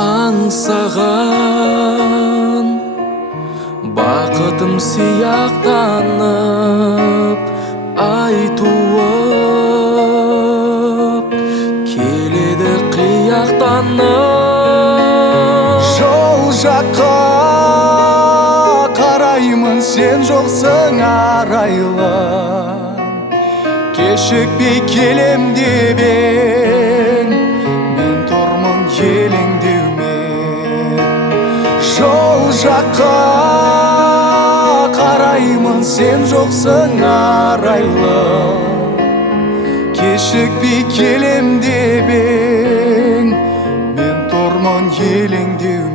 аңсаған бақытым сияқтанып ай туып келеді қияқтанып. Жол жаққа қараймын, сен жоқсың арайлы, кешікпей келем деп ең, мен тұрмын елеңдеумен. Жол жаққа қараймын, сен жоқсың арайлы, кешікпей келем деп ең, мен тұрмын елеңдеумен.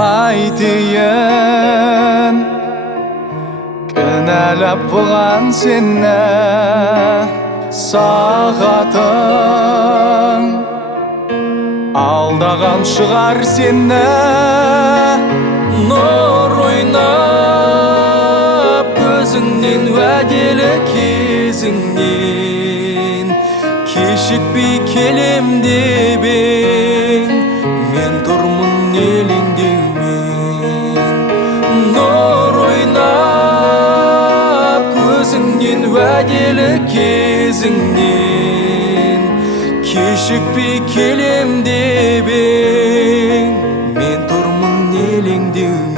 Қайтейін кінәлап бұған сені, сағатың алдаған шығар сені. Нұр ойнап көзіңнен, уәделі кезіңнен, кешікпей келем деп ең, мен тұрмын елеңдеумен. Нұр ойнап көзіңнен, уәделі кезіңнен, кешікпей келем деп ең, мен тұрмын елеңдеумен.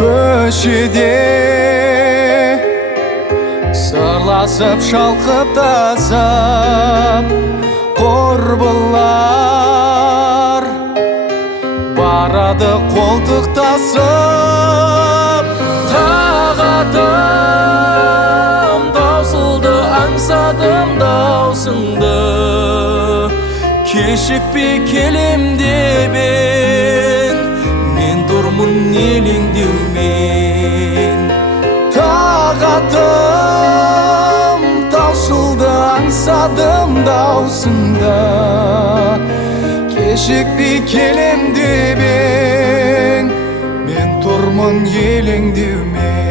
Көшеде сырласып шалқып тасып құрбылар барады қолтықтасып. Тағатым таусылды, аңсадым даусыңды, кешікпей келем деп ең, мен тұрмын елеңдеумен. Тағатым таусылды, аңсадым даусыңды, кешікпей келем деп ең, мен тұрмын елеңдеумен.